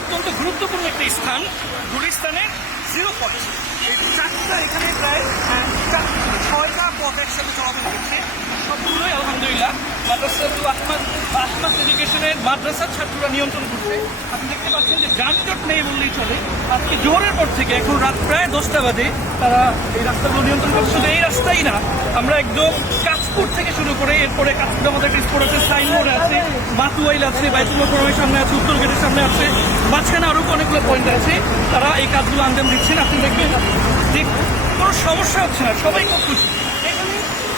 অত্যন্ত গুরুত্বপূর্ণ একটি স্থান গুলিস্তানের জিরো পয়েন্ট এই চারটা এখানে প্রায় ছয়টা পথ একসাথে চলাচল করছে। সবগুলোই আলহামদুলিল্লাহ। মাদ্রাসা টু আহমদ আহমদ এডুকেশনের মাদ্রাসার ছাত্ররা নিয়ন্ত্রণ করছে। আপনি দেখতে পাচ্ছেন যে যানজট নেই বললেই চলে। আজকে জোরের পর থেকে এখন রাত প্রায় দশটা বাজে। তারা এই রাস্তাগুলো নিয়ন্ত্রণ করছে। শুধু এই রাস্তাই না আমরা একদম কাঁচপুর থেকে শুরু করে এরপরে কাঁচপুর আমাদের স্পোর্ট আছে, সাইনবোর্ড আছে মাতুয়াইল আছে বাইতুল মোকরমের সামনে আছে, উত্তর গেটের সামনে আছে, মাঝখানে আরও অনেকগুলো পয়েন্ট আছে। তারা এই কাজগুলো আঞ্জাম দিচ্ছেন, আপনি দেখবেন যে কোনো সমস্যা হচ্ছে না, সবাই খুব খুশি। এখানে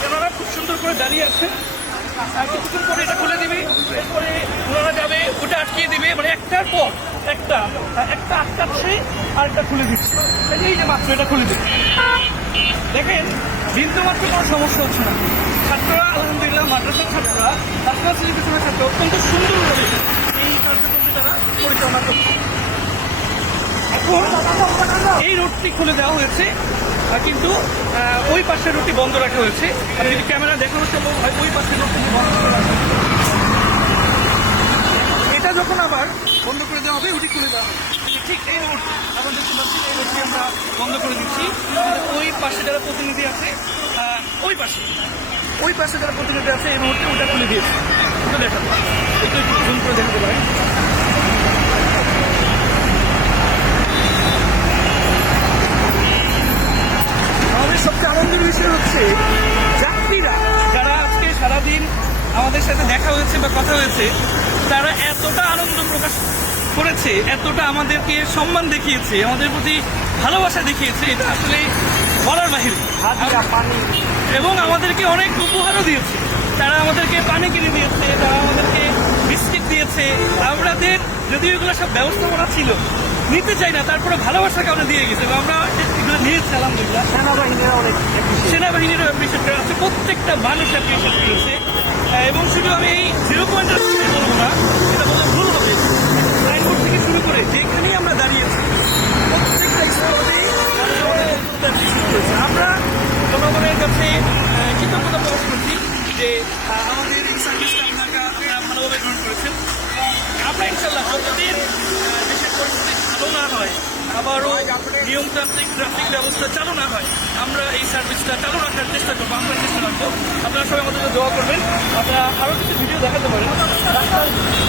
ওনারা খুব সুন্দর করে দাঁড়িয়ে আছেন। আর কিছুক্ষণ পরে এটা খুলে দিবে, এরপরে ওনারা যাবে, ওটা আটকিয়ে দিবে মানে একটার পর একটা একটা আটকাচ্ছে আর একটা খুলে দিচ্ছে। এই যে মাত্র এটা খুলে দিচ্ছে। দেখেন বিন্দু মাত্র কোনো সমস্যা হচ্ছে না। ছাত্ররা, আলহামদুলিল্লাহ, মাদ্রাসার ছাত্ররা মাদ্রাসা সিলেবেশনের ছাত্র, অত্যন্ত সুন্দরভাবে এই কার্যক্রমটি তারা পরিচালনা করছে। এখন এই রোডটি খুলে দেওয়া হয়েছে কিন্তু ওই পাশের রোডটি বন্ধ রাখা হয়েছে। আপনি যদি ক্যামেরা দেখানো সম্ভব হয় ওই পাশের রোডটি বন্ধ রাখা। এটা যখন আবার বন্ধ করে দেওয়া হবে ওটি খুলে দেওয়া হবে এই যে ঠিক এই রোড আমরা দেখতে পাচ্ছি এই রোডটি আমরা বন্ধ করে দিচ্ছি ওই পাশে যারা প্রতিনিধি আছে ওই পাশে। ওই পাশে যারা প্রতিনিধি আছে, এই মুহূর্তে ওটা খুলে দিয়েছে। ওটা দেখাবো। একটু জুম করে দেখাতে পারেন। আমাদের সবচেয়ে আনন্দের বিষয় হচ্ছে, যাত্রীরা যারা আজকে সারাদিন আমাদের সাথে দেখা হয়েছে বা কথা হয়েছে, তারা এতটা আনন্দ প্রকাশ করেছে এতটা আমাদেরকে সম্মান দেখিয়েছে আমাদের প্রতি ভালোবাসা দেখিয়েছে এটা আসলে বলার বাহিরে। এবং আমাদেরকে অনেক উপহারও দিয়েছে। তারা আমাদেরকে পানি কিনে দিয়েছে তারা আমাদেরকে বিস্কিট দিয়েছে। আমাদের যদিও এগুলো সব ব্যবস্থাপনা ছিল নিতে চাই না তারপরে ভালোবাসাকে আমরা দিয়ে গেছে। আমরা এগুলো নিয়েছি আলহামদুলিল্লাহ। সেনাবাহিনীরা অনেক সেনাবাহিনীরও অ্যাপ্রিসিয়েট করা আছে প্রত্যেকটা মানুষ অ্যাপ্রিসিয়েট করেছে। এবং শুধু আমি এই জিরো পয়েন্টের বলব না এটা বলতে ভুল হবে সাইনবোর্ড থেকে শুরু করে যেখানেই আমরা দাঁড়িয়েছি প্রত্যেকটা স্পটেই অ্যাপ্রিসিয়েট করেছে আমরা জনগণের কাছে আহ, কৃতজ্ঞতা প্রকাশ করছি যে আহ, আমাদের ভালোভাবে গ্রহণ করেছেন আমরা ইনশাল্লাহ যতদিন দেশের পরিস্থিতি ভালো না হয় আবারও নিয়মতান্ত্রিক ট্রাফিক ব্যবস্থা চালু না হয় আমরা এই সার্ভিসটা চালু রাখার চেষ্টা করব আমরা চেষ্টা রাখব আপনারা সবাই আমাদের দোয়া করবেন আপনারা আরও কিছু ভিডিও দেখাতে পারেন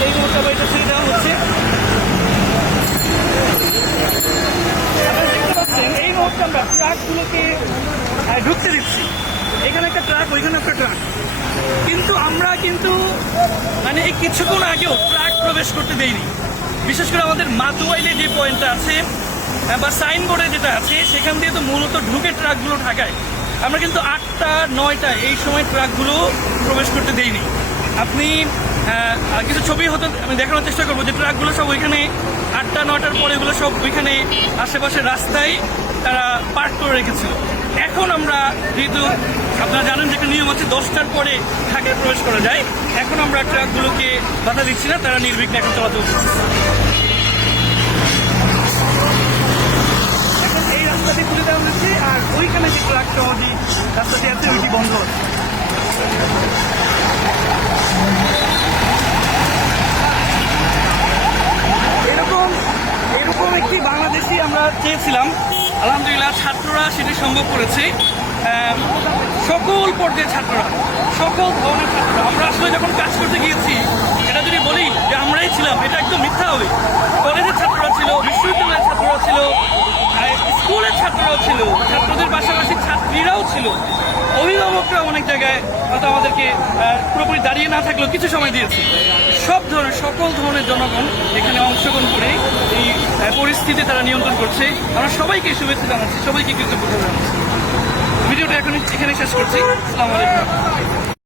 এই মুহূর্তে এটা ছেড়ে দেওয়া হচ্ছে আপনারা দেখতে পাচ্ছেন, এই মুহূর্তে আমরা ট্রাকগুলোকে আহ, ঢুকতে দিচ্ছি এখানে একটা ট্রাক, ওইখানে একটা ট্রাক। কিন্তু আমরা কিন্তু মানে এই কিছুক্ষণ আগেও ট্রাক প্রবেশ করতে দেইনি। বিশেষ করে আমাদের মাতুয়াইলে যে পয়েন্টটা আছে বা সাইনবোর্ডে যেটা আছে, সেখান দিয়ে তো মূলত ঢুকে ট্রাকগুলো ঢাকায়। আমরা কিন্তু আটটা, নয়টা এই সময় ট্রাকগুলো প্রবেশ করতে দেইনি। আপনি কিছু ছবি হতো, আমি দেখানোর চেষ্টা করব যে ট্রাকগুলো সব ওইখানে, আটটা, নয়টার পরে এগুলো সব ওইখানে আশেপাশে রাস্তায় তারা পার্ক করে রেখেছিল। এখন আমরা যেহেতু আপনারা জানেন যে একটা নিয়ম আছে দশটার পরে ঢাকায় প্রবেশ করা যায়। এখন আমরা ট্রাকগুলোকে বাধা দিচ্ছি না, তারা নির্বিঘ্নে এখন চলাচল এখন এই আর ওইখানে যে ট্রাক সহ যে রাস্তাটি আছে ওইটি বন্ধ এরকম এরকম একটি বাংলাদেশি আমরা চেয়েছিলাম। আলহামদুলিল্লাহ ছাত্ররা সেটি সম্ভব করেছে। সকল পর্যায়ের ছাত্ররা, সকল ধরনের ছাত্ররা। আমরা আসলে যখন কাজ করতে গিয়েছি, এটা যদি বলি যে আমরাই ছিলাম, এটা একদম মিথ্যা হবে। কলেজের ছাত্ররা ছিল, বিশ্ববিদ্যালয়ের ছাত্ররা ছিল স্কুলের ছাত্ররাও ছিল, ছাত্রদের পাশাপাশি ছাত্রীরাও ছিল। অভিভাবকরা অনেক হয়তো আমাদেরকে পুরোপুরি দাঁড়িয়ে না থাকলেও কিছু সময় দিয়েছে। সব ধরনের, সকল ধরনের জনগণ এখানে অংশগ্রহণ করে এই পরিস্থিতি তারা নিয়ন্ত্রণ করছে। আমরা সবাইকে শুভেচ্ছা জানাচ্ছি, সবাইকে কৃতজ্ঞতা জানাচ্ছি। ভিডিওটা এখন এখানে শেষ করছি। আসসালামু আলাইকুম।